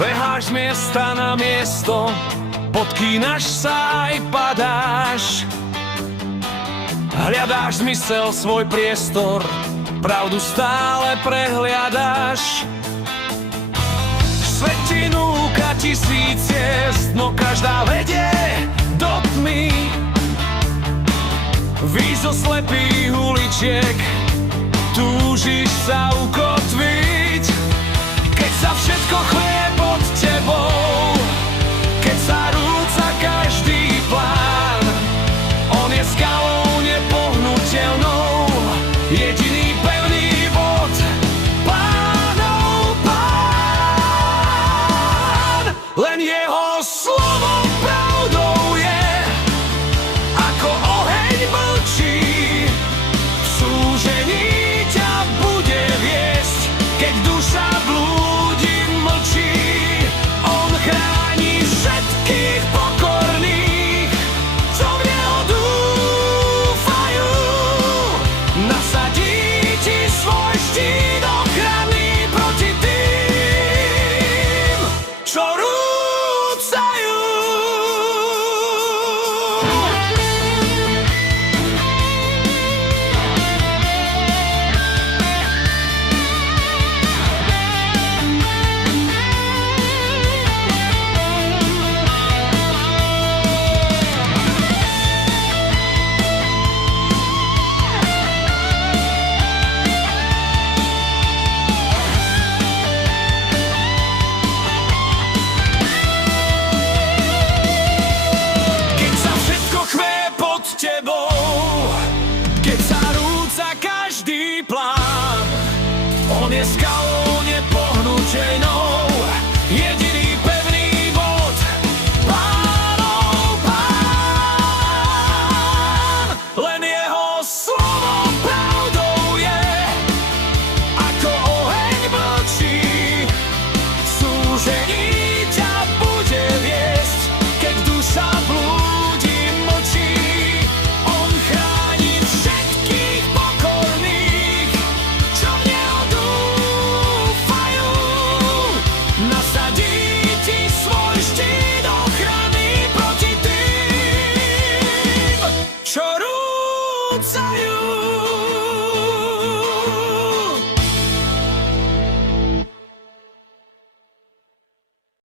Beháš z miesta na miesto, podkýnaš sa aj padáš. Hľadáš zmysel, svoj priestor, pravdu stále prehliadaš. Svet ti núka tisíc ciest, no každá vedie do tmy. Víš zo slepých uličiek, túžiš sa ukotviť. Keď sa všetko chlie pod tebou, keď sa rúca každý plán, on je skalou nepohnuteľnou, jediný pevný bod, Pánov plán. Len jeho slovo pravdou je, ako oheň mlčí, v súžení ťa bude viesť, keď duša blúdi, mlčí. On chráni všetkých pokorných, čo v neho dúfajú. Nasadí ti svoj štít ochranný proti tým, čo rúcajú. Keď sa všetko chvé pod tebou, keď sa rúca každý plán, on je skalou